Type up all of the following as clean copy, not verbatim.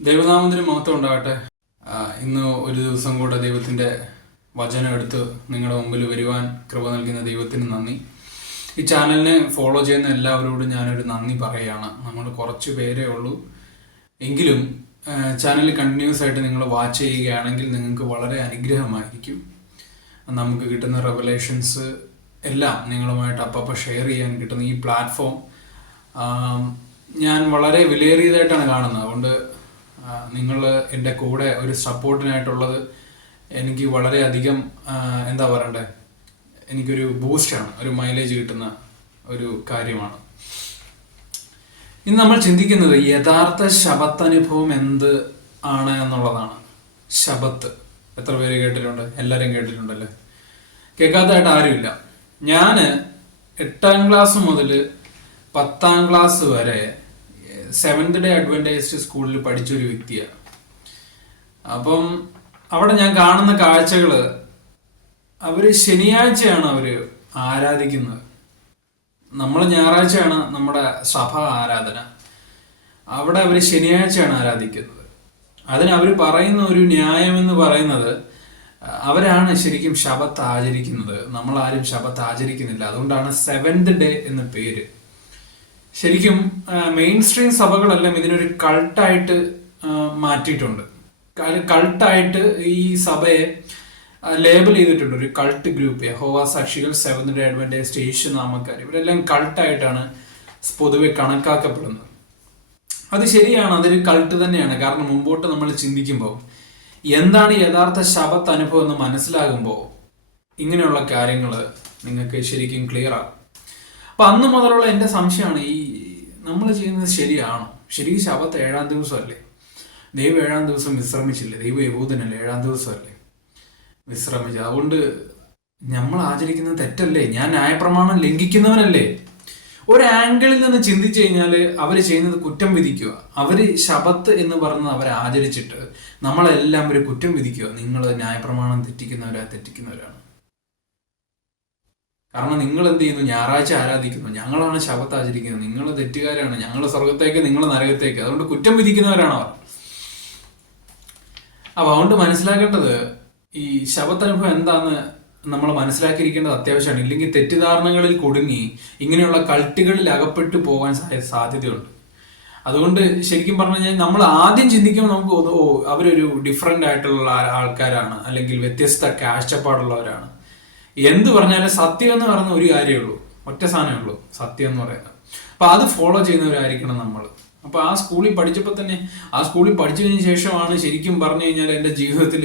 ദൈവനാമത്തിന് മഹത്വം ഉണ്ടാകട്ടെ. ഇന്ന് ഒരു ദിവസം കൂടെ ദൈവത്തിൻ്റെ വചനം എടുത്ത് നിങ്ങളുടെ മുമ്പിൽ വരുവാൻ കൃപ നൽകുന്ന ദൈവത്തിന് നന്ദി. ഈ ചാനലിനെ ഫോളോ ചെയ്യുന്ന എല്ലാവരോടും ഞാനൊരു നന്ദി പറയുകയാണ്. നമ്മൾ കുറച്ച് പേരേ ഉള്ളൂ എങ്കിലും ചാനൽ കണ്ടിന്യൂസ് ആയിട്ട് നിങ്ങൾ വാച്ച് ചെയ്യുകയാണെങ്കിൽ നിങ്ങൾക്ക് വളരെ അനുഗ്രഹമായിരിക്കും. നമുക്ക് കിട്ടുന്ന റെവലേഷൻസ് എല്ലാം നിങ്ങളുമായിട്ട് അപ്പം ഷെയർ ചെയ്യാൻ കിട്ടുന്ന ഈ പ്ലാറ്റ്ഫോം ഞാൻ വളരെ വിലയേറിയതായിട്ടാണ് കാണുന്നത്. അതുകൊണ്ട് നിങ്ങൾ എൻ്റെ കൂടെ ഒരു സപ്പോർട്ടിനായിട്ടുള്ളത് എനിക്ക് വളരെയധികം എന്താ പറയണ്ടേ, എനിക്കൊരു ബൂസ്റ്റാണ്, ഒരു മൈലേജ് കിട്ടുന്ന ഒരു കാര്യമാണ്. ഇന്ന് നമ്മൾ ചിന്തിക്കുന്നത് യഥാർത്ഥ ശബത്തനുഭവം എന്ത് ആണ് എന്നുള്ളതാണ്. ശബത്ത് എത്ര പേര് കേട്ടിട്ടുണ്ട്? എല്ലാവരും കേട്ടിട്ടുണ്ടല്ലേ? കേൾക്കാത്തതായിട്ട് ആരുമില്ല. ഞാൻ 8ാം ക്ലാസ് മുതൽ 10ാം ക്ലാസ് വരെ സെവൻത് ഡേ അഡ്വന്റൈസ്ഡ് സ്കൂളിൽ പഠിച്ചൊരു വ്യക്തിയാണ്. അപ്പം അവിടെ ഞാൻ കാണുന്ന കാഴ്ചകള്, അവര് ശനിയാഴ്ചയാണ് അവര് ആരാധിക്കുന്നത്. നമ്മൾ ഞായറാഴ്ചയാണ് നമ്മുടെ സഭ ആരാധന. അവിടെ അവര് ശനിയാഴ്ചയാണ് ആരാധിക്കുന്നത്. അതിന് അവർ പറയുന്ന ഒരു ന്യായം എന്ന് പറയുന്നത്, അവരാണ് ശരിക്കും ശബത്ത് ആചരിക്കുന്നത്. നമ്മളാരും ശബത്ത് ആചരിക്കുന്നില്ല. അതുകൊണ്ടാണ് സെവൻത് ഡേ എന്ന പേര്. ശരിക്കും മെയിൻ സ്ട്രീം സഭകളെല്ലാം ഇതിനൊരു കൾട്ടായിട്ട് മാറ്റിയിട്ടുണ്ട്. കൾട്ടായിട്ട് ഈ സഭയെ ലേബൽ ചെയ്തിട്ടുണ്ട്. ഒരു കൾട്ട് ഗ്രൂപ്പ്, യഹോവ സാക്ഷികൾ, സെവൻത് ഡേ അഡ്വന്റൈസ്ഡ്, യേശു നാമക്കാർ, ഇവരെല്ലാം കൾട്ടായിട്ടാണ് പൊതുവെ കണക്കാക്കപ്പെടുന്നത്. അത് ശരിയാണ്, അതൊരു കൾട്ട് തന്നെയാണ്. കാരണം മുമ്പോട്ട് നമ്മൾ ചിന്തിക്കുമ്പോൾ എന്താണ് യഥാർത്ഥ ശബത്ത് അനുഭവം എന്ന് മനസ്സിലാകുമ്പോൾ ഇങ്ങനെയുള്ള കാര്യങ്ങൾ നിങ്ങൾക്ക് ശരിക്കും ക്ലിയർ ആകും. അപ്പൊ അന്ന് മുതലുള്ള എൻ്റെ സംശയമാണ്, ഈ നമ്മൾ ചെയ്യുന്നത് ശരിയാണോ? ശരിക്കും ശബത്ത് 7ാം ദിവസമല്ലേ? ദൈവം 7ാം ദിവസം വിശ്രമിച്ചില്ലേ? ദൈവം യഹൂദനല്ലേ? 7ാം ദിവസമല്ലേ വിശ്രമിച്ചത്? അതുകൊണ്ട് നമ്മൾ ആചരിക്കുന്നത് തെറ്റല്ലേ? ഞാൻ ന്യായപ്രമാണം ലംഘിക്കുന്നവനല്ലേ? ഒരു ആംഗിളിൽ നിന്ന് ചിന്തിച്ചു കഴിഞ്ഞാൽ അവർ ചെയ്യുന്നത് കുറ്റം വിധിക്കുക. അവര് ശബത്ത് എന്ന് പറഞ്ഞ് അവരെ ആചരിച്ചിട്ട് നമ്മളെല്ലാം ഒരു കുറ്റം വിധിക്കുക. നിങ്ങൾ ന്യായപ്രമാണം തെറ്റിക്കുന്നവരാണ്. കാരണം നിങ്ങൾ എന്ത് ചെയ്യുന്നു? ഞായറാഴ്ച ആരാധിക്കുന്നു, ഞങ്ങളാണ് ശബത്ത് ആചരിക്കുന്നത്, നിങ്ങൾ തെറ്റുകാരാണ്, ഞങ്ങൾ സ്വർഗത്തേക്ക്, നിങ്ങൾ നരകത്തേക്ക്. അതുകൊണ്ട് കുറ്റം വിധിക്കുന്നവരാണ് അവർ. അപ്പൊ അതുകൊണ്ട് മനസ്സിലാക്കേണ്ടത്, ഈ ശബത്ത് അനുഭവം എന്താന്ന് നമ്മൾ മനസ്സിലാക്കിയിരിക്കേണ്ടത് അത്യാവശ്യമാണ്. ഇല്ലെങ്കിൽ തെറ്റിദ്ധാരണകളിൽ കുടുങ്ങി ഇങ്ങനെയുള്ള കൾട്ടുകളിൽ അകപ്പെട്ടു പോകാൻ സാധ്യതയുണ്ട്. അതുകൊണ്ട് ശരിക്കും പറഞ്ഞു കഴിഞ്ഞാൽ നമ്മൾ ആദ്യം ചിന്തിക്കുമ്പോൾ നമുക്ക് അവരൊരു ഡിഫറെന്റ് ആയിട്ടുള്ള ആൾക്കാരാണ്, അല്ലെങ്കിൽ വ്യത്യസ്ത കാഴ്ചപ്പാടുള്ളവരാണ്. എന്ത് പറഞ്ഞാലും സത്യം എന്ന് പറയുന്ന ഒരു കാര്യമേ ഉള്ളൂ, ഒറ്റ സാധനമേ ഉള്ളൂ, സത്യം എന്ന് പറയുന്നത്. അപ്പൊ അത് ഫോളോ ചെയ്യുന്നവരായിരിക്കണം നമ്മൾ. അപ്പൊ ആ സ്കൂളിൽ പഠിച്ചപ്പോൾ തന്നെ, ആ സ്കൂളിൽ പഠിച്ചതിന് ശേഷമാണ് ശരിക്കും പറഞ്ഞു കഴിഞ്ഞാൽ എൻ്റെ ജീവിതത്തിൽ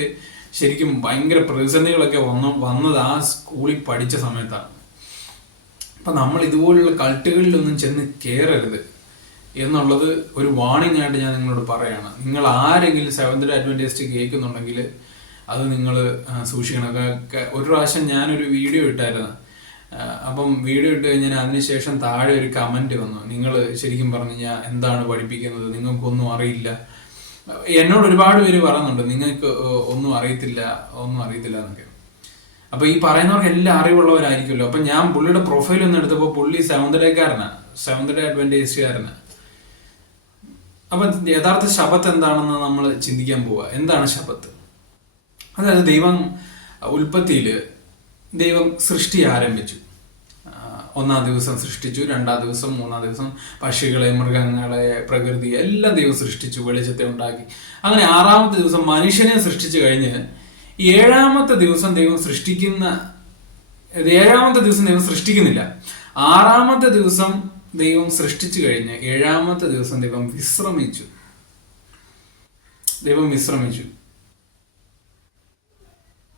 ശരിക്കും ഭയങ്കര പ്രതിസന്ധികളൊക്കെ വന്നത് ആ സ്കൂളിൽ പഠിച്ച സമയത്താണ്. അപ്പൊ നമ്മൾ ഇതുപോലുള്ള കൾട്ടുകളിലൊന്നും ചെന്ന് കയറരുത് എന്നുള്ളത് ഒരു വാണിംഗ് ആയിട്ട് ഞാൻ നിങ്ങളോട് പറയാണ്. നിങ്ങൾ ആരെങ്കിലും സെവൻത് ഡേ അഡ്വന്റൈസ്ഡ് കേൾക്കുന്നുണ്ടെങ്കിൽ അത് നിങ്ങൾ സൂക്ഷിക്കണം. ഒരു പ്രാവശ്യം ഞാനൊരു വീഡിയോ ഇട്ടായിരുന്നു. അപ്പം വീഡിയോ ഇട്ട് കഴിഞ്ഞാൽ അതിനുശേഷം താഴെ ഒരു കമന്റ് വന്നു, നിങ്ങൾ ശരിക്കും പറഞ്ഞു കഴിഞ്ഞാൽ എന്താണ് പഠിപ്പിക്കുന്നത്, നിങ്ങൾക്കൊന്നും അറിയില്ല. എന്നോട് ഒരുപാട് പേര് പറയുന്നുണ്ട്, നിങ്ങൾക്ക് ഒന്നും അറിയത്തില്ല എന്നൊക്കെ. അപ്പൊ ഈ പറയുന്നവർക്ക് എല്ലാം അറിവുള്ളവരായിരിക്കുമല്ലോ. അപ്പൊ ഞാൻ പുള്ളിയുടെ പ്രൊഫൈൽ ഒന്ന് എടുത്തപ്പോൾ പുള്ളി സെവൻത് ഡേ അഡ്വന്റൈസ്ഡുകാരനാണ്. അപ്പൊ യഥാർത്ഥ ശബത്ത് എന്താണെന്ന് നമ്മൾ ചിന്തിക്കാൻ പോവുക. എന്താണ് ശബത്ത്? അതായത് ഉൽപ്പത്തിയിൽ ദൈവം സൃഷ്ടി ആരംഭിച്ചു. 1ാം ദിവസം സൃഷ്ടിച്ചു, 2ാം ദിവസം, 3ാം ദിവസം പക്ഷികളെ, മൃഗങ്ങളെ, പ്രകൃതി എല്ലാം ദൈവം സൃഷ്ടിച്ചു, വെളിച്ചത്തെ ഉണ്ടാക്കി. അങ്ങനെ 6ാമത്തെ ദിവസം മനുഷ്യനെ സൃഷ്ടിച്ചു കഴിഞ്ഞ് 7ാമത്തെ ദിവസം ദൈവം സൃഷ്ടിക്കുന്നില്ല. 6ാമത്തെ ദിവസം ദൈവം സൃഷ്ടിച്ചു കഴിഞ്ഞ് 7ാമത്തെ ദിവസം ദൈവം വിശ്രമിച്ചു.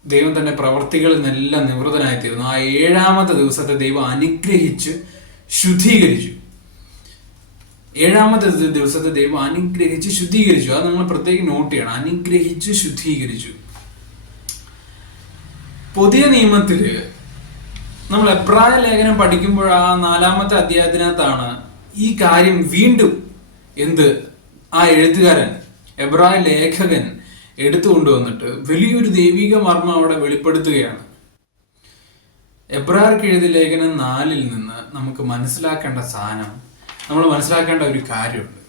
ദൈവം തന്റെ പ്രവർത്തികളിൽ നിന്നെല്ലാം നിവൃത്തനായിത്തീരുന്നു. ആ 7ാമത്തെ ദിവസത്തെ ദൈവം അനുഗ്രഹിച്ച് ശുദ്ധീകരിച്ചു. 7ാമത്തെ ദിവസത്തെ ദൈവം അനുഗ്രഹിച്ച് ശുദ്ധീകരിച്ചു. അത് നിങ്ങൾ പ്രത്യേകം നോട്ട് ചെയ്യണം. അനുഗ്രഹിച്ച് ശുദ്ധീകരിച്ചു. പുതിയ നിയമത്തില് നമ്മൾ എബ്രായ ലേഖനം പഠിക്കുമ്പോൾ ആ 4ാമത്തെ അധ്യായത്തിനകത്താണ് ഈ കാര്യം വീണ്ടും ആ എഴുത്തുകാരൻ, എബ്രായ ലേഖകൻ എടുത്തുകൊണ്ടുവന്നിട്ട് വലിയൊരു ദൈവിക മർമ്മം അവിടെ വെളിപ്പെടുത്തുകയാണ്. എബ്രായർക്ക് എഴുതിയ ലേഖനം 4 നിന്ന് നമുക്ക് മനസ്സിലാക്കേണ്ട സാധനം, നമ്മൾ മനസ്സിലാക്കേണ്ട ഒരു കാര്യമുണ്ട്.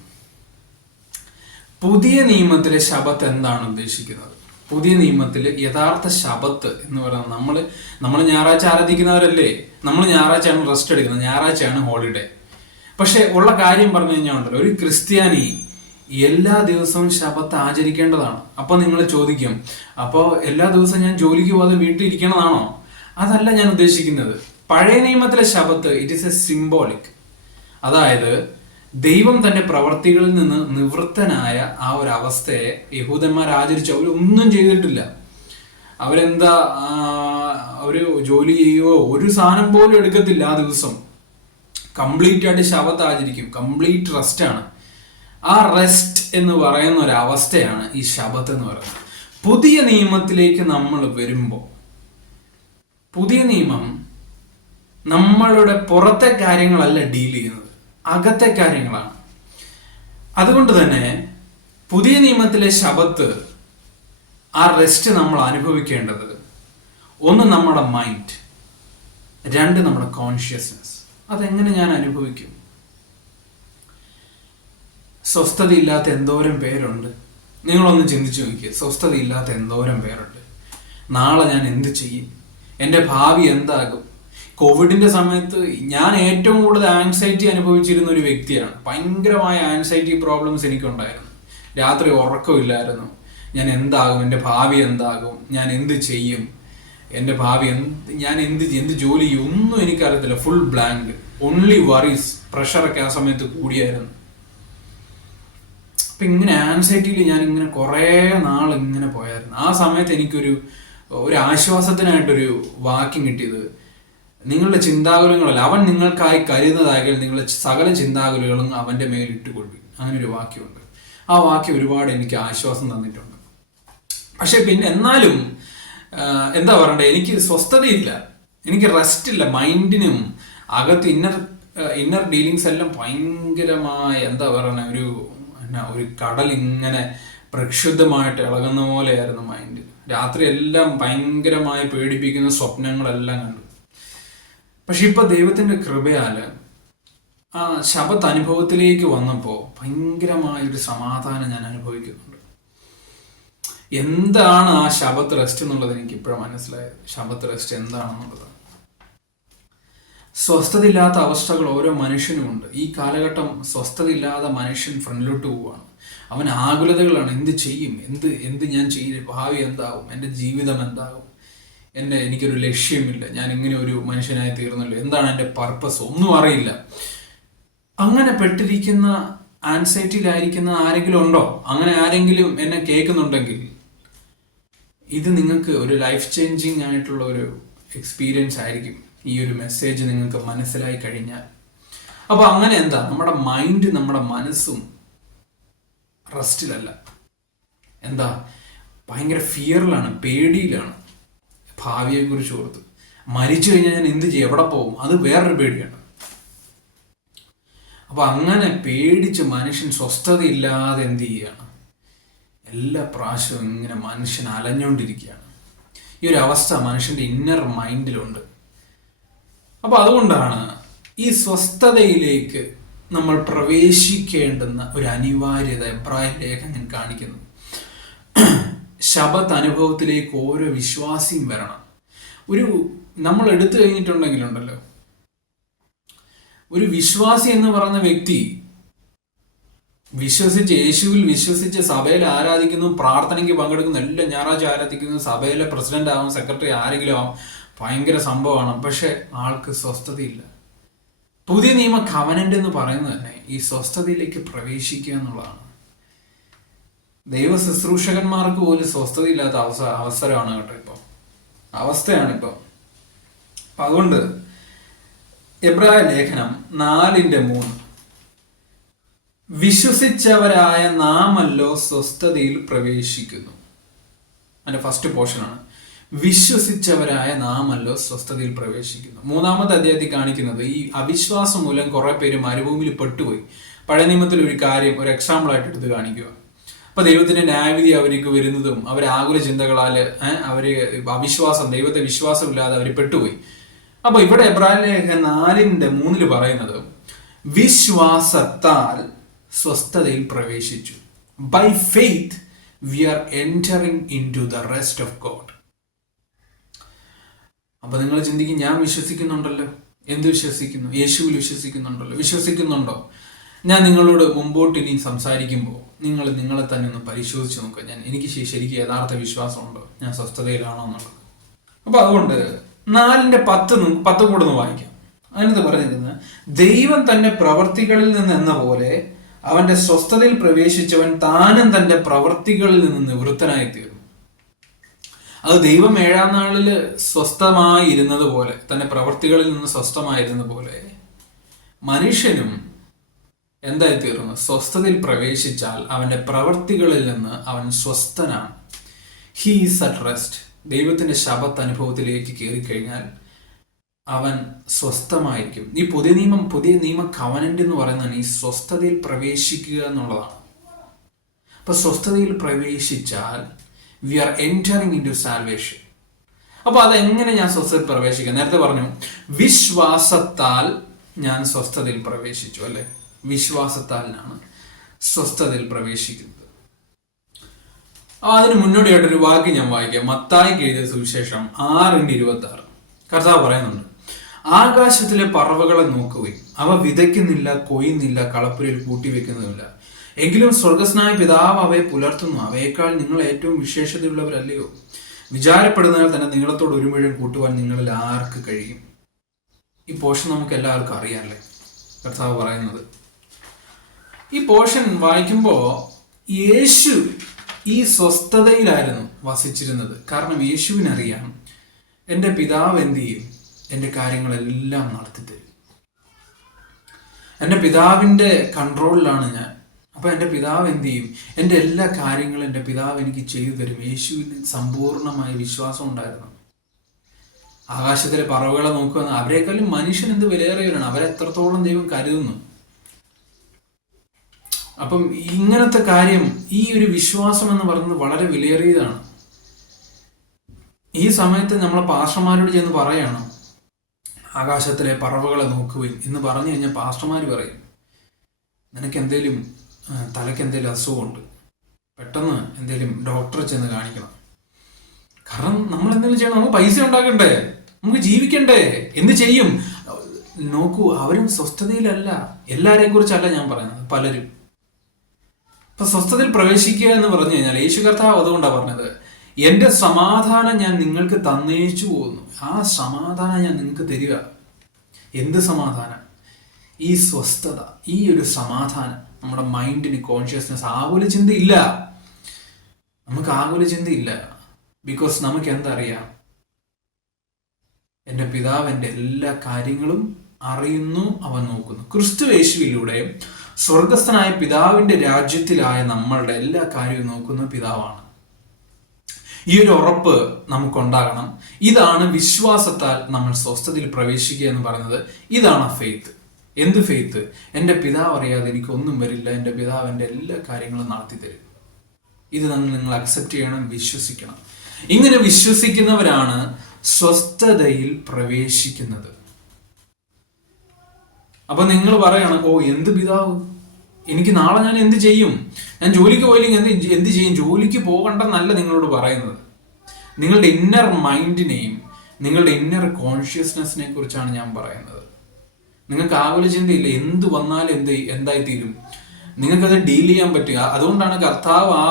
പുതിയ നിയമത്തിലെ ശബത്ത് എന്താണ് ഉദ്ദേശിക്കുന്നത്? പുതിയ നിയമത്തിൽ യഥാർത്ഥ ശബത്ത് എന്ന് പറയുന്നത് നമ്മൾ ഞായറാഴ്ച ആരാധിക്കുന്നവരല്ലേ. നമ്മൾ ഞായറാഴ്ചയാണ് റെസ്റ്റ് എടുക്കുന്നത്, ഞായറാഴ്ചയാണ് ഹോളിഡേ. പക്ഷെ ഉള്ള കാര്യം പറഞ്ഞു കഴിഞ്ഞാൽ ഉണ്ടല്ലോ, ഒരു ക്രിസ്ത്യാനി എല്ലാ ദിവസവും ശബത്ത് ആചരിക്കേണ്ടതാണ്. അപ്പൊ നിങ്ങൾ ചോദിക്കും, അപ്പോൾ എല്ലാ ദിവസവും ഞാൻ ജോലിക്ക് പോകാതെ വീട്ടിൽ ഇരിക്കണതാണോ? അതല്ല ഞാൻ ഉദ്ദേശിക്കുന്നത്. പഴയ നിയമത്തിലെ ശബത്ത് ഇറ്റ് ഈസ് എ സിംബോളിക്. അതായത് ദൈവം തന്റെ പ്രവർത്തികളിൽ നിന്ന് നിവൃത്തനായ ആ ഒരു അവസ്ഥയെ യഹൂദന്മാർ ആചരിച്ചു. അവരൊന്നും ചെയ്തിട്ടില്ല. അവരെന്താ ഒരു ജോലി ചെയ്യുകയോ ഒരു സാധനം പോലും എടുക്കത്തില്ല ആ ദിവസം. കംപ്ലീറ്റ് ആയിട്ട് ശബത്ത് ആചരിക്കും. കംപ്ലീറ്റ് റെസ്റ്റ് ആണ്. ആ റെസ്റ്റ് എന്ന് പറയുന്ന ഒരു അവസ്ഥയാണ് ഈ ശബത്ത് എന്ന് പറയുന്നത്. പുതിയ നിയമത്തിലേക്ക് നമ്മൾ വരുമ്പോൾ, പുതിയ നിയമം നമ്മളുടെ പുറത്തെ കാര്യങ്ങളല്ല ഡീൽ ചെയ്യുന്നത്, അകത്തെ കാര്യങ്ങളാണ്. അതുകൊണ്ട് തന്നെ പുതിയ നിയമത്തിലെ ശബത്ത്, ആ റെസ്റ്റ് നമ്മൾ അനുഭവിക്കേണ്ടത്, ഒന്ന് നമ്മുടെ മൈൻഡ്, രണ്ട് നമ്മുടെ കോൺഷ്യസ്നെസ്. അതെങ്ങനെ ഞാൻ അനുഭവിക്കും? സ്വസ്ഥതയില്ലാത്ത എന്തോരം പേരുണ്ട്. നിങ്ങളൊന്ന് ചിന്തിച്ചു നോക്കിയേ, സ്വസ്ഥതയില്ലാത്ത എന്തോരം പേരുണ്ട്. നാളെ ഞാൻ എന്ത് ചെയ്യും? എൻ്റെ ഭാവി എന്താകും? കോവിഡിന്റെ സമയത്ത് ഞാൻ ഏറ്റവും കൂടുതൽ ആൻസൈറ്റി അനുഭവിച്ചിരുന്ന ഒരു വ്യക്തിയാണ്. ഭയങ്കരമായ ആൻസൈറ്റി പ്രോബ്ലംസ് എനിക്കുണ്ടായിരുന്നു. രാത്രി ഉറക്കമില്ലായിരുന്നു. ഞാൻ എന്താകും? എൻ്റെ ഭാവി എന്താകും? ഞാൻ എന്ത് ചെയ്യും? എൻ്റെ ഭാവി ഞാൻ എന്ത് ജോലി ചെയ്യും? ഒന്നും എനിക്കറിയത്തില്ല. Full blank. Only worries. പ്രഷറൊക്കെ ആ സമയത്ത് കൂടിയായിരുന്നു. അപ്പൊ ഇങ്ങനെ ആൻസൈറ്റിയിൽ ഞാൻ ഇങ്ങനെ കുറേ നാൾ ഇങ്ങനെ പോയായിരുന്നു. ആ സമയത്ത് എനിക്കൊരു ആശ്വാസത്തിനായിട്ടൊരു വാക്യം കിട്ടിയത്, നിങ്ങളുടെ ചിന്താകുലങ്ങളല്ല, അവൻ നിങ്ങൾക്കായി കരുതുന്നതായാൽ നിങ്ങളുടെ സകല ചിന്താകുലകളും അവന്റെ മേൽ ഇട്ടുകൊള്ളു. അങ്ങനെ ഒരു വാക്യമുണ്ട്. ആ വാക്യം ഒരുപാട് എനിക്ക് ആശ്വാസം തന്നിട്ടുണ്ട്. പക്ഷെ പിന്നെ എന്നാലും എന്താ പറയണ്ടേ, എനിക്ക് സ്വസ്ഥതയില്ല, എനിക്ക് റെസ്റ്റ് ഇല്ല. മൈൻഡിനും അകത്ത് ഇന്നർ ഡീലിങ്സ് എല്ലാം ഭയങ്കരമായ എന്താ പറയുക, ഒരു കടൽ ഇങ്ങനെ പ്രക്ഷുബ്ധമായിട്ട് ഇളകുന്ന പോലെയായിരുന്നു മൈൻഡ്. രാത്രി എല്ലാം ഭയങ്കരമായി പേടിപ്പിക്കുന്ന സ്വപ്നങ്ങളെല്ലാം കണ്ടു. പക്ഷെ ഇപ്പൊ ദൈവത്തിന്റെ കൃപയാല് ആ ശബത്ത് അനുഭവത്തിലേക്ക് വന്നപ്പോൾ ഭയങ്കരമായൊരു സമാധാനം ഞാൻ അനുഭവിക്കുന്നുണ്ട്. എന്താണ് ആ ശബത്ത് റെസ്റ്റ് എന്നുള്ളത് എനിക്ക് ഇപ്പോഴും മനസ്സിലായത്. ശബത്ത് റെസ്റ്റ് എന്താണെന്നുള്ളത്. സ്വസ്ഥതയില്ലാത്ത അവസ്ഥകൾ ഓരോ മനുഷ്യനുമുണ്ട്. ഈ കാലഘട്ടം സ്വസ്ഥതയില്ലാതെ മനുഷ്യൻ ഫ്രണ്ടിലോട്ട് പോവുകയാണ്. അവൻ ആകുലതകളാണ്. എന്ത് ചെയ്യും? എന്ത് ഞാൻ ചെയ്യും? ഭാവി എന്താവും? എൻ്റെ ജീവിതം എന്താവും? എനിക്കൊരു ലക്ഷ്യമില്ല. ഞാൻ ഇങ്ങനെ ഒരു മനുഷ്യനായി തീർന്നല്ലോ. എന്താണ് എൻ്റെ പർപ്പസ്? ഒന്നും അറിയില്ല. അങ്ങനെ പെട്ടിരിക്കുന്ന ആൻസൈറ്റിയിലായിരിക്കുന്ന ആരെങ്കിലും ഉണ്ടോ? അങ്ങനെ ആരെങ്കിലും എന്നെ കേൾക്കുന്നുണ്ടെങ്കിൽ ഇത് നിങ്ങൾക്ക് ഒരു ലൈഫ് ചേഞ്ചിങ് ആയിട്ടുള്ള ഒരു എക്സ്പീരിയൻസ് ആയിരിക്കും. ഈ ഒരു മെസ്സേജ് നിങ്ങൾക്ക് മനസ്സിലായി കഴിഞ്ഞാൽ. അപ്പൊ അങ്ങനെ എന്താ, നമ്മുടെ മൈൻഡ്, നമ്മുടെ മനസ്സും റെസ്റ്റിലല്ല. എന്താ, ഭയങ്കര ഫിയറിലാണ്, പേടിയിലാണ്. ഭാവിയെ കുറിച്ച് ഓർത്ത് മരിച്ചു കഴിഞ്ഞാൽ ഞാൻ എന്ത് ചെയ്യും, എവിടെ പോകും, അത് വേറൊരു പേടിയാണ്. അപ്പൊ അങ്ങനെ പേടിച്ച് മനുഷ്യൻ സ്വസ്ഥതയില്ലാതെ എന്ത് ചെയ്യുകയാണ്? എല്ലാ പ്രാവശ്യവും ഇങ്ങനെ മനുഷ്യൻ അലഞ്ഞുകൊണ്ടിരിക്കുകയാണ്. ഈ ഒരു അവസ്ഥ മനുഷ്യന്റെ ഇന്നർ മൈൻഡിലുണ്ട്. അപ്പൊ അതുകൊണ്ടാണ് ഈ സ്വസ്ഥതയിലേക്ക് നമ്മൾ പ്രവേശിക്കേണ്ടുന്ന ഒരു അനിവാര്യത എബ്രായ ലേഖനം കാണിക്കുന്നത്. ശബത്ത് അനുഭവത്തിലേക്ക് ഓരോ വിശ്വാസിയും വരണം. നമ്മൾ എടുത്തു കഴിഞ്ഞിട്ടുണ്ടെങ്കിലുണ്ടല്ലോ, ഒരു വിശ്വാസി എന്ന് പറയുന്ന വ്യക്തി വിശ്വസിച്ച്, യേശുവിൽ വിശ്വസിച്ച് സഭയിൽ ആരാധിക്കുന്നു, പ്രാർത്ഥനയ്ക്ക് പങ്കെടുക്കുന്നു, എല്ലാം ഞായറാഴ്ച ആരാധിക്കുന്നു, സഭയിലെ പ്രസിഡന്റ് ആവും, സെക്രട്ടറി ആരെങ്കിലും ആവും, ഭയങ്കര സംഭവമാണ്. പക്ഷെ ആൾക്ക് സ്വസ്ഥതയില്ല. പുതിയ നിയമ കവനന്റ് എന്ന് പറയുന്നത് തന്നെ ഈ സ്വസ്ഥതയിലേക്ക് പ്രവേശിക്കുക എന്നുള്ളതാണ്. ദൈവ ശുശ്രൂഷകന്മാർക്ക് പോലും സ്വസ്ഥതയില്ലാത്ത അവസരമാണ് കേട്ടോ ഇപ്പൊ, അവസ്ഥയാണിപ്പോ. അപ്പൊ അതുകൊണ്ട് എബ്രായ ലേഖനം 4:3 വിശ്വസിച്ചവരായ നാമല്ലോ സ്വസ്ഥതയിൽ പ്രവേശിക്കുന്നു. അതിന്റെ ഫസ്റ്റ് പോർഷനാണ്. വിശ്വസിച്ചവരായ നാമല്ലോ സ്വസ്ഥതയിൽ പ്രവേശിക്കുന്നു. 3-ാമത്തെ അധ്യായത്തിൽ കാണിക്കുന്നത് ഈ അവിശ്വാസം മൂലം കുറെ പേര് മരുഭൂമിയിൽ പെട്ടുപോയി. പഴയ നിയമത്തിൽ ഒരു കാര്യം, ഒരു എക്സാമ്പിൾ ആയിട്ട് എടുത്ത് കാണിക്കുക. അപ്പൊ ദൈവത്തിന്റെ ന്യായവിധി അവർക്ക് വരുന്നതും അവരെ ആകുല ചിന്തകളാല് അവര് അവിശ്വാസം, ദൈവത്തെ വിശ്വാസമില്ലാതെ അവർ പെട്ടുപോയി. അപ്പൊ ഇവിടെ എബ്രായ ലേഖനം 4:3 പറയുന്നത് വിശ്വാസത്താൽ സ്വസ്ഥതയിൽ പ്രവേശിച്ചു. By faith we are entering into the rest of God. അപ്പൊ നിങ്ങൾ ചിന്തിക്കും, ഞാൻ വിശ്വസിക്കുന്നുണ്ടല്ലോ. എന്ത് വിശ്വസിക്കുന്നു? യേശുവിൽ വിശ്വസിക്കുന്നുണ്ടല്ലോ. വിശ്വസിക്കുന്നുണ്ടോ? ഞാൻ നിങ്ങളോട് മുമ്പോട്ട് ഇനി സംസാരിക്കുമ്പോൾ നിങ്ങൾ നിങ്ങളെ തന്നെ ഒന്ന് പരിശോധിച്ച് നോക്കുക. എനിക്ക് ശരിക്കും യഥാർത്ഥ വിശ്വാസമുണ്ടോ? ഞാൻ സ്വസ്ഥതയിലാണോ എന്നുള്ളത്. അപ്പൊ അതുകൊണ്ട് 4:10 കൂടെ ഒന്ന് വായിക്കാം. അതിനകത്ത് പറഞ്ഞിരിക്കുന്നത്, ദൈവം തന്റെ പ്രവർത്തികളിൽ നിന്ന് എന്ന പോലെ അവന്റെ സ്വസ്ഥതയിൽ പ്രവേശിച്ചവൻ താനും തന്റെ പ്രവർത്തികളിൽ നിന്ന് നിവൃത്തനായി തീർന്നു. അത് ദൈവം 7-ാം നാളില് സ്വസ്ഥമായിരുന്നത് പോലെ, തന്റെ പ്രവർത്തികളിൽ നിന്ന് സ്വസ്ഥമായിരുന്നത് പോലെ മനുഷ്യനും എന്തായി തീർന്നു? സ്വസ്ഥതയിൽ പ്രവേശിച്ചാൽ അവന്റെ പ്രവർത്തികളിൽ നിന്ന് അവൻ സ്വസ്ഥനാണ്. He is at rest. ദൈവത്തിന്റെ ശബത്ത് അനുഭവത്തിലേക്ക് കയറിക്കഴിഞ്ഞാൽ അവൻ സ്വസ്ഥമായിരിക്കും. ഈ പുതിയ നിയമ കവനന്റ് എന്ന് പറയുന്നതാണ് ഈ സ്വസ്ഥതയിൽ പ്രവേശിക്കുക എന്നുള്ളതാണ്. അപ്പൊ സ്വസ്ഥതയിൽ പ്രവേശിച്ചാൽ we are entering into salvation. അപ്പൊ അതെങ്ങനെ ഞാൻ സ്വസ്ഥതയിൽ പ്രവേശിക്കാം? നേരത്തെ പറഞ്ഞു, വിശ്വാസത്താൽ ഞാൻ സ്വസ്ഥതയിൽ പ്രവേശിച്ചു, അല്ലെ? വിശ്വാസത്താലാണ് സ്വസ്ഥതയിൽ പ്രവേശിക്കുന്നത്. അതിന് മുന്നോടിയായിട്ടൊരു വാക്ക് ഞാൻ വായിക്കാം. മത്തായിക്ക് എഴുതിയ സുവിശേഷം 6:26. കർത്താവ് പറയുന്നുണ്ട്, ആകാശത്തിലെ പറവകളെ നോക്കുകയും അവ വിതയ്ക്കുന്നില്ല, കൊയ്യുന്നില്ല, കളപ്പുരയിൽ കൂട്ടിവെക്കുന്നുമില്ല, എങ്കിലും സ്വർഗസ്നായ പിതാവ് അവയെ പുലർത്തുന്നു. അവയേക്കാൾ നിങ്ങൾ ഏറ്റവും വിശേഷതയുള്ളവരല്ലയോ? വിചാരപ്പെടുന്നതിനാൽ തന്നെ നിങ്ങളത്തോട് ഒരു മുഴുവൻ കൂട്ടുവാൻ നിങ്ങളിൽ ആർക്ക് കഴിയും? ഈ പോർഷൻ നമുക്ക് എല്ലാവർക്കും അറിയാമല്ലേ, കർത്താവ് പറയുന്നത്. ഈ പോർഷൻ വായിക്കുമ്പോൾ യേശു ഈ സ്വസ്ഥതയിലായിരുന്നു വസിച്ചിരുന്നത്. കാരണം യേശുവിനറിയാം, എൻ്റെ പിതാവ് എന്ത് ചെയ്യും? എൻ്റെ കാര്യങ്ങളെല്ലാം നടത്തിത്തരും. എൻ്റെ പിതാവിൻ്റെ കൺട്രോളിലാണ് ഞാൻ. അപ്പൊ എൻ്റെ പിതാവ് എന്ത് ചെയ്യും? എൻ്റെ എല്ലാ കാര്യങ്ങളും എൻ്റെ പിതാവ് എനിക്ക് ചെയ്തു തരും. യേശുവിന് സമ്പൂർണമായ വിശ്വാസം ഉണ്ടായിരുന്നു. ആകാശത്തിലെ പറവകളെ നോക്കുക, അവരെക്കാളും മനുഷ്യൻ എന്ത് വിലയേറിയവരാണ്. അവരെത്രത്തോളം ദൈവം കരുതുന്നു. അപ്പം ഇങ്ങനത്തെ കാര്യം, ഈ ഒരു വിശ്വാസം എന്ന് പറയുന്നത് വളരെ വിലയേറിയതാണ്. ഈ സമയത്ത് നമ്മളെ പാസ്റ്റർമാരോട് ചെന്ന് പറയണം, ആകാശത്തിലെ പറവകളെ നോക്കുവിൻ എന്ന് പറഞ്ഞു കഴിഞ്ഞാൽ പാസ്റ്റർമാർ പറയും, നിനക്ക് എന്തേലും തലയ്ക്ക് എന്തെങ്കിലും അസുഖമുണ്ട്, പെട്ടെന്ന് എന്തെങ്കിലും ഡോക്ടറെ ചെന്ന് കാണിക്കണം. കാരണം നമ്മൾ എന്തെങ്കിലും ചെയ്യണം, നമുക്ക് പൈസ ഉണ്ടാക്കണ്ടേ, നമുക്ക് ജീവിക്കണ്ടേ, എന്ത് ചെയ്യും? നോക്കൂ, അവരും സ്വസ്ഥതയിലല്ല. എല്ലാവരെയും കുറിച്ചല്ല ഞാൻ പറയുന്നത്, പലരും. ഇപ്പൊ സ്വസ്ഥതയിൽ പ്രവേശിക്കുക എന്ന് പറഞ്ഞു കഴിഞ്ഞാൽ യേശു കർത്താവ് അതുകൊണ്ടാണ് പറഞ്ഞത്, എന്റെ സമാധാനം ഞാൻ നിങ്ങൾക്ക് തന്നേച്ചു പോകുന്നു. ആ സമാധാനം ഞാൻ നിങ്ങൾക്ക് തരിക. എന്ത് സമാധാനം? ഈ സ്വസ്ഥത, ഈ ഒരു സമാധാനം. നമ്മുടെ മൈൻഡിന് കോൺഷ്യസ്നെസ്, ആകുല ചിന്തയില്ല. നമുക്ക് ആകുല ചിന്തയില്ല. ബിക്കോസ് നമുക്ക് എന്തറിയാം? എൻ്റെ പിതാവ് എൻ്റെ എല്ലാ കാര്യങ്ങളും അറിയുന്നു, അവൻ നോക്കുന്നു. ക്രിസ്തു യേശുവിലൂടെ സ്വർഗസ്ഥനായ പിതാവിന്റെ രാജ്യത്തിലായ നമ്മളുടെ എല്ലാ കാര്യവും നോക്കുന്ന പിതാവാണ്. ഈ ഒരു ഉറപ്പ് നമുക്കുണ്ടാകണം. ഇതാണ് വിശ്വാസത്താൽ നമ്മൾ സ്വസ്ഥതയിൽ പ്രവേശിക്കുക എന്ന് പറയുന്നത്. ഇതാണ് ഫെയ്ത്ത്. എന്ത് ഫെയ്ത്ത്? എൻ്റെ പിതാവ് അറിയാതെ എനിക്കൊന്നും വരില്ല, എൻ്റെ പിതാവ് എൻ്റെ എല്ലാ കാര്യങ്ങളും നടത്തി തരും. ഇത് നിങ്ങൾ അക്സെപ്റ്റ് ചെയ്യണം, വിശ്വസിക്കണം. ഇങ്ങനെ വിശ്വസിക്കുന്നവരാണ് സ്വസ്ഥതയിൽ പ്രവേശിക്കുന്നത്. അപ്പൊ നിങ്ങൾ പറയണം, ഓ എന്ത് പിതാവ്, എനിക്ക് നാളെ ഞാൻ എന്ത് ചെയ്യും? ഞാൻ ജോലിക്ക് പോയില്ലെങ്കിൽ എന്ത് ചെയ്യും? ജോലിക്ക് പോകണ്ടെന്നല്ല നിങ്ങളോട് പറയുന്നത്. നിങ്ങളുടെ ഇന്നർ മൈൻഡിനെയും നിങ്ങളുടെ ഇന്നർ കോൺഷ്യസ്നെസ്സിനെ കുറിച്ചാണ് ഞാൻ പറയുന്നത്. നിങ്ങൾക്ക് ആകുല ചിന്തയില്ല, എന്ത് വന്നാലും എന്തായി തീരും, നിങ്ങൾക്കത് ഡീൽ ചെയ്യാൻ പറ്റുക. അതുകൊണ്ടാണ് കർത്താവ് ആ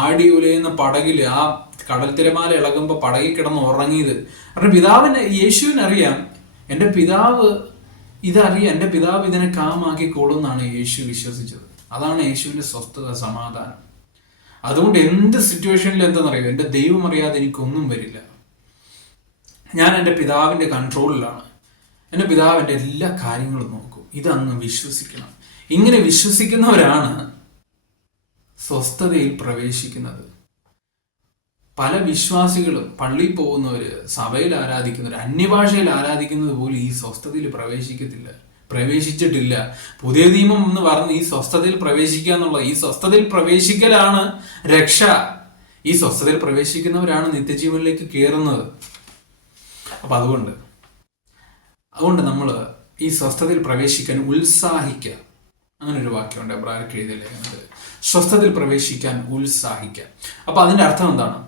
ആടി ഉലയുന്ന പടകില്, ആ കടൽ തിരമാല ഇളകുമ്പോൾ പടകിൽ കിടന്ന് ഉറങ്ങിയത്. കാരണം പിതാവിന്, യേശുവിനറിയാം എൻ്റെ പിതാവ് ഇതറിയാം, എൻ്റെ പിതാവ് ഇതിനെ കാമാക്കിക്കോളും എന്നാണ് യേശു വിശ്വസിച്ചത്. അതാണ് യേശുവിൻ്റെ സ്വസ്ഥത, സമാധാനം. അതുകൊണ്ട് എന്ത് സിറ്റുവേഷനിലും എന്താണെന്നറിയോ, എൻ്റെ ദൈവം അറിയാതെ എനിക്കൊന്നും വരില്ല. ഞാൻ എൻ്റെ പിതാവിൻ്റെ കൺട്രോളിലാണ്. എൻ്റെ പിതാവ് എൻ്റെ എല്ലാ കാര്യങ്ങളും നോക്കും. ഇതങ്ങ് വിശ്വസിക്കണം. ഇങ്ങനെ വിശ്വസിക്കുന്നവരാണ് സ്വസ്ഥതയിൽ പ്രവേശിക്കുന്നത്. പല വിശ്വാസികളും പള്ളിയിൽ പോകുന്നവര്, സഭയിൽ ആരാധിക്കുന്നവർ, അന്യഭാഷയിൽ ആരാധിക്കുന്നത് പോലും ഈ സ്വസ്ഥതയിൽ പ്രവേശിച്ചിട്ടില്ല. പുതിയ നിയമം എന്ന് പറഞ്ഞ് ഈ സ്വസ്ഥതയിൽ പ്രവേശിക്കുക എന്നുള്ളത്, ഈ സ്വസ്ഥതയിൽ പ്രവേശിക്കലാണ് രക്ഷ. ഈ സ്വസ്ഥതയിൽ പ്രവേശിക്കുന്നവരാണ് നിത്യജീവനിലേക്ക് കയറുന്നത്. അപ്പൊ അതുകൊണ്ട് നമ്മൾ ഈ സ്വസ്ഥതയിൽ പ്രവേശിക്കാൻ ഉത്സാഹിക്കുക. അങ്ങനെ ഒരു വാക്യമുണ്ട് എബ്രായർക്ക് എഴുതിയ ലേഖനത്തിൽ. സ്വസ്ഥതയിൽ പ്രവേശിക്കാൻ ഉത്സാഹിക്കുക. അപ്പോൾ അതിൻ്റെ അർത്ഥം എന്താണ്?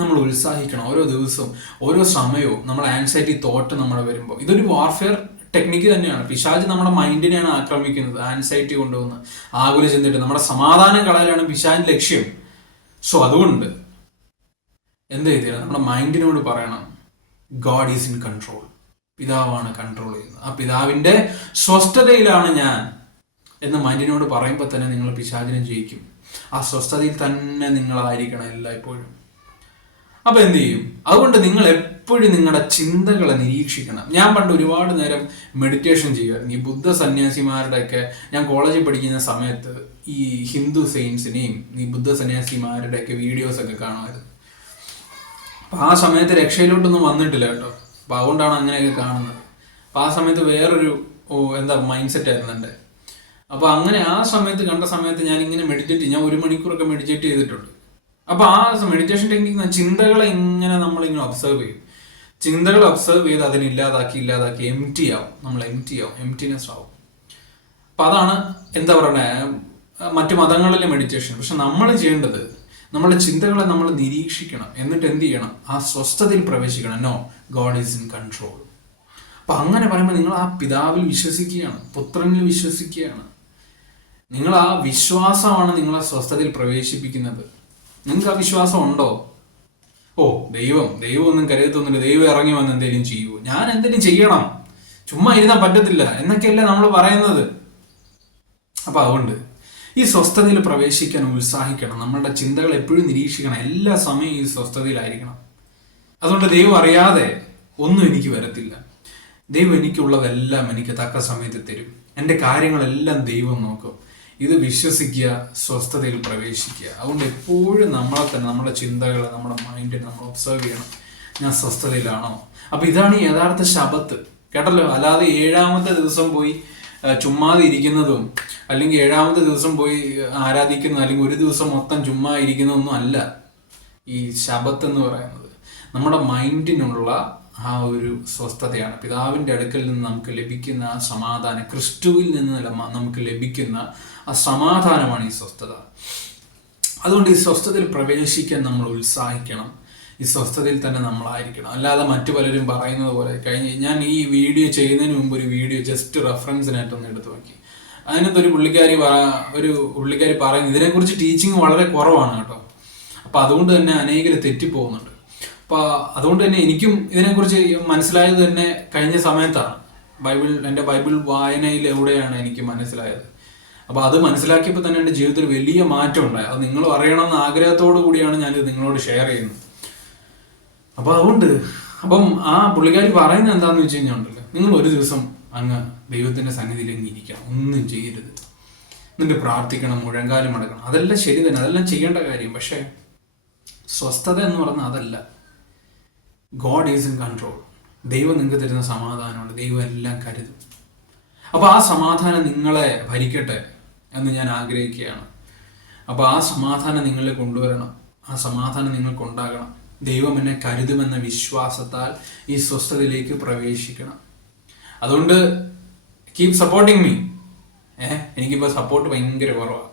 നമ്മൾ ഉത്സാഹിക്കണം. ഓരോ ദിവസവും ഓരോ സമയവും നമ്മൾ ആൻസൈറ്റി തോട്ട് നമ്മൾ വരുമ്പോൾ, ഇതൊരു വാർഫെയർ ടെക്നിക്ക് തന്നെയാണ്. പിശാച് നമ്മുടെ മൈൻഡിനെയാണ് ആക്രമിക്കുന്നത്, ആൻസൈറ്റി കൊണ്ടുവന്ന് ആകുല ചിന്തിട്ട് നമ്മുടെ സമാധാനം കളയാനാണ് പിശാചിന്റെ ലക്ഷ്യം. സോ അതുകൊണ്ട് എന്ത് ചെയ്തില്ല, നമ്മുടെ മൈൻഡിനോട് പറയണം, ഗോഡ് ഈസ് ഇൻ കൺട്രോൾ. പിതാവാണ് കൺട്രോൾ ചെയ്യുന്നത്. ആ പിതാവിന്റെ സ്വസ്ഥതയിലാണ് ഞാൻ എന്ന് മൈൻഡിനോട് പറയുമ്പോൾ തന്നെ നിങ്ങൾ പിശാചിനെ ജയിക്കും. ആ സ്വസ്ഥതയിൽ തന്നെ നിങ്ങളായിരിക്കണം എല്ലായ്പ്പോഴും. അപ്പൊ എന്ത് ചെയ്യും? അതുകൊണ്ട് നിങ്ങൾ എപ്പോഴും നിങ്ങളുടെ ചിന്തകളെ നിരീക്ഷിക്കണം. ഞാൻ പണ്ട് ഒരുപാട് നേരം മെഡിറ്റേഷൻ ചെയ്യുമായിരുന്നു. ഈ ബുദ്ധ സന്യാസിമാരുടെയൊക്കെ, ഞാൻ കോളേജിൽ പഠിക്കുന്ന സമയത്ത് ഈ ഹിന്ദു സെയിൻസിനെയും ഈ ബുദ്ധ സന്യാസിമാരുടെയൊക്കെ വീഡിയോസ് ഒക്കെ കാണുമായിരുന്നു. അപ്പൊ ആ സമയത്ത് രക്ഷയിലോട്ടൊന്നും വന്നിട്ടില്ല കേട്ടോ. അപ്പൊ അതുകൊണ്ടാണ് അങ്ങനെയൊക്കെ കാണുന്നത്. അപ്പൊ ആ സമയത്ത് വേറൊരു മൈൻഡ് സെറ്റ് ആയിരുന്നു എൻ്റെ. അപ്പൊ അങ്ങനെ ആ സമയത്ത് കണ്ട സമയത്ത് ഞാൻ ഇങ്ങനെ ഞാൻ 1 മണിക്കൂറൊക്കെ മെഡിറ്റേറ്റ് ചെയ്തിട്ടുണ്ട്. അപ്പൊ ആ മെഡിറ്റേഷൻ ടെക്നിക്ക് ചിന്തകളെ ഇങ്ങനെ നമ്മളിങ്ങനെ ഒബ്സർവ് ചെയ്യും. ചിന്തകൾ ഒബ്സർവ് ചെയ്ത് അതിനെ ഇല്ലാതാക്കി നമ്മൾ എംറ്റിനെസ് ആവും. അപ്പൊ അതാണ് മറ്റു മതങ്ങളിലെ മെഡിറ്റേഷൻ. പക്ഷെ നമ്മൾ ചെയ്യേണ്ടത് നമ്മുടെ ചിന്തകളെ നമ്മൾ നിരീക്ഷിക്കണം. എന്നിട്ട് എന്ത് ചെയ്യണം? ആ സ്വസ്ഥതയിൽ പ്രവേശിക്കണം. No, god is in control. അപ്പൊ അങ്ങനെ പറയുമ്പോൾ നിങ്ങൾ ആ പിതാവിൽ വിശ്വസിക്കുകയാണ്, പുത്രനിൽ വിശ്വസിക്കുകയാണ്. നിങ്ങൾ ആ വിശ്വാസമാണ് നിങ്ങളെ സ്വസ്ഥതയിൽ പ്രവേശിപ്പിക്കുന്നത്. നിങ്ങൾക്ക് ആ വിശ്വാസം ഉണ്ടോ? ദൈവം ഒന്നും കരുതൊന്നുമില്ല, ദൈവം ഇറങ്ങി വന്ന് എന്തെങ്കിലും ചെയ്യുമോ, ഞാൻ എന്തെങ്കിലും ചെയ്യണം, ചുമ്മാ ഇരുന്നാൽ പറ്റത്തില്ല എന്നൊക്കെയല്ലേ നമ്മൾ പറയുന്നത്. അപ്പൊ അതുകൊണ്ട് ഈ സ്വസ്ഥതയിൽ പ്രവേശിക്കാൻ ഉത്സാഹിക്കണം. നമ്മളുടെ ചിന്തകൾ എപ്പോഴും നിരീക്ഷിക്കണം. എല്ലാ സമയവും ഈ സ്വസ്ഥതയിലായിരിക്കണം. അതുകൊണ്ട് ദൈവം അറിയാതെ ഒന്നും എനിക്ക് വരത്തില്ല. ദൈവം എനിക്കുള്ളതെല്ലാം എനിക്ക് തക്ക സമയത്ത് തരും. എൻ്റെ കാര്യങ്ങളെല്ലാം ദൈവം നോക്കും. ഇത് വിശ്വസിക്കുക, സ്വസ്ഥതയിൽ പ്രവേശിക്കുക. അതുകൊണ്ട് എപ്പോഴും നമ്മളെ തന്നെ, നമ്മുടെ ചിന്തകളെ, നമ്മുടെ മൈൻഡിനെ നമ്മൾ ഒബ്സർവ് ചെയ്യണം. ഞാൻ സ്വസ്ഥതയിലാണോ? അപ്പൊ ഇതാണ് ഈ യഥാർത്ഥ ശബത്ത്. കേട്ടല്ലോ? അല്ലാതെ 7ാമത്തെ ദിവസം പോയി ചുമ്മാതെ ഇരിക്കുന്നതും, അല്ലെങ്കിൽ 7ാമത്തെ ദിവസം പോയി ആരാധിക്കുന്നതും, അല്ലെങ്കിൽ ഒരു ദിവസം മൊത്തം ചുമ്മാ ഇരിക്കുന്നതൊന്നും അല്ല ഈ ശബത്ത് എന്ന് പറയുന്നത്. നമ്മുടെ മൈൻഡിനുള്ള ആ ഒരു സ്വസ്ഥതയാണ്. പിതാവിൻ്റെ അടുക്കൽ നിന്ന് നമുക്ക് ലഭിക്കുന്ന ആ സമാധാനം, ക്രിസ്തുവിൽ നിന്ന് നമുക്ക് ലഭിക്കുന്ന ആ സമാധാനമാണ് ഈ സ്വസ്ഥത. അതുകൊണ്ട് ഈ സ്വസ്ഥതയിൽ പ്രവേശിക്കാൻ നമ്മൾ ഉത്സാഹിക്കണം. ഈ സ്വസ്ഥതയിൽ തന്നെ നമ്മളായിരിക്കണം. അല്ലാതെ മറ്റു പലരും പറയുന്നത് പോലെ ഞാൻ ഈ വീഡിയോ ചെയ്യുന്നതിന് മുമ്പ് ഒരു വീഡിയോ ജസ്റ്റ് റെഫറൻസിനായിട്ടൊന്ന് എടുത്തു നോക്കി. അതിനകത്ത് ഒരു പുള്ളിക്കാരി പറയുന്നത് ഇതിനെക്കുറിച്ച് ടീച്ചിങ് വളരെ കുറവാണ് കേട്ടോ. അപ്പൊ അതുകൊണ്ട് തന്നെ അനേകര് തെറ്റിപ്പോകുന്നുണ്ട്. അപ്പൊ അതുകൊണ്ട് തന്നെ എനിക്കും ഇതിനെക്കുറിച്ച് മനസ്സിലായത് തന്നെ കഴിഞ്ഞ സമയത്താണ്. എൻ്റെ ബൈബിൾ വായനയിലൂടെയാണ് എനിക്ക് മനസ്സിലായത്. അപ്പൊ അത് മനസ്സിലാക്കിയപ്പോൾ തന്നെ എൻ്റെ ജീവിതത്തിൽ വലിയ മാറ്റം ഉണ്ടായി. അത് നിങ്ങൾ അറിയണമെന്ന ആഗ്രഹത്തോടു കൂടിയാണ് ഞാനിത് നിങ്ങളോട് ഷെയർ ചെയ്യുന്നത്. അപ്പൊ അതുകൊണ്ട് ആ പുള്ളിക്കാരി പറയുന്നത് എന്താന്ന് വെച്ച് കഴിഞ്ഞാൽ ഉണ്ടല്ലോ, നിങ്ങൾ ഒരു ദിവസം അങ്ങ് ദൈവത്തിന്റെ സന്നിധിയിൽ അങ്ങ് ഇരിക്കണം, ഒന്നും ചെയ്യരുത്, എന്നിട്ട് പ്രാർത്ഥിക്കണം, മുഴങ്കാലും മടക്കണം. അതെല്ലാം ശരി തന്നെ, അതെല്ലാം ചെയ്യേണ്ട കാര്യം. പക്ഷെ സ്വസ്ഥത എന്ന് പറഞ്ഞാൽ അതല്ല. God is in control. ദൈവം നിങ്ങൾക്ക് തരുന്ന സമാധാനമുണ്ട്. ദൈവം എല്ലാം കരുതും. അപ്പൊ ആ സമാധാനം നിങ്ങളെ ഭരിക്കട്ടെ എന്ന് ഞാൻ ആഗ്രഹിക്കുകയാണ്. അപ്പൊ ആ സമാധാനം നിങ്ങളെ കൊണ്ടുവരണം. ആ സമാധാനം നിങ്ങൾക്കുണ്ടാകണം. ദൈവം എന്നെ കരുതുമെന്ന വിശ്വാസത്താൽ ഈ സ്വസ്ഥതയിലേക്ക് പ്രവേശിക്കണം. അതുകൊണ്ട് കീപ് സപ്പോർട്ടിങ് മീ. എനിക്കിപ്പോൾ സപ്പോർട്ട് ഭയങ്കര കുറവാണ്.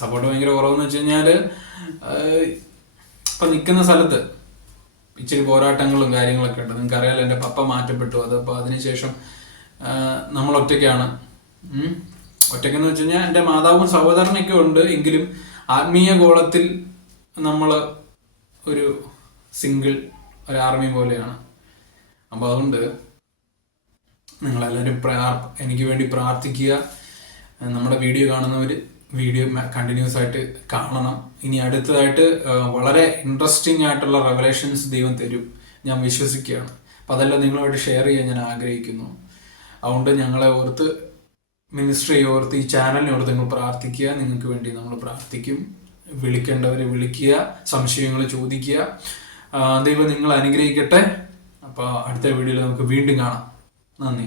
സപ്പോർട്ട് ഭയങ്കര കുറവെന്ന് വെച്ച് കഴിഞ്ഞാൽ ഇപ്പം നിൽക്കുന്ന സ്ഥലത്ത് ഇച്ചിരി പോരാട്ടങ്ങളും കാര്യങ്ങളൊക്കെ ഉണ്ട്. നിങ്ങൾക്ക് അറിയാലോ, എൻ്റെ പപ്പ മാറ്റപ്പെട്ടു. അതപ്പോൾ അതിനുശേഷം നമ്മൾ ഒറ്റയ്ക്കാണ്. ഒറ്റയ്ക്കെന്ന് വെച്ച് കഴിഞ്ഞാൽ എൻ്റെ മാതാവും സഹോദരനൊക്കെ ഉണ്ട്. എങ്കിലും ആത്മീയ ഗോളത്തിൽ നമ്മൾ ഒരു ഒരു ആർമി പോലെയാണ്. അപ്പോൾ അതുകൊണ്ട് നിങ്ങളെല്ലാവരും എനിക്ക് വേണ്ടി പ്രാർത്ഥിക്കുക. നമ്മുടെ വീഡിയോ കാണുന്നവർ വീഡിയോ കണ്ടിന്യൂസ് ആയിട്ട് കാണണം. ഇനി അടുത്തതായിട്ട് വളരെ ഇൻട്രസ്റ്റിംഗ് ആയിട്ടുള്ള റെവലേഷൻസ് ദൈവം തരും, ഞാൻ വിശ്വസിക്കുകയാണ്. അപ്പം അതെല്ലാം നിങ്ങളുമായിട്ട് ഷെയർ ചെയ്യാൻ ഞാൻ ആഗ്രഹിക്കുന്നു. അതുകൊണ്ട് ഞങ്ങളെ ഓർത്ത്, മിനിസ്ട്രി ഓർത്ത്, ഈ ചാനലിനെ ഓർത്ത് നിങ്ങൾ പ്രാർത്ഥിക്കുക. നിങ്ങൾക്ക് വേണ്ടി നമ്മൾ പ്രാർത്ഥിക്കും. വിളിക്കേണ്ടവരെ വിളിക്കുക, സംശയങ്ങൾ ചോദിക്കുക. ദൈവം നിങ്ങൾ അനുഗ്രഹിക്കട്ടെ. അപ്പോൾ അടുത്ത വീഡിയോയിൽ നമുക്ക് വീണ്ടും കാണാം. നന്ദി.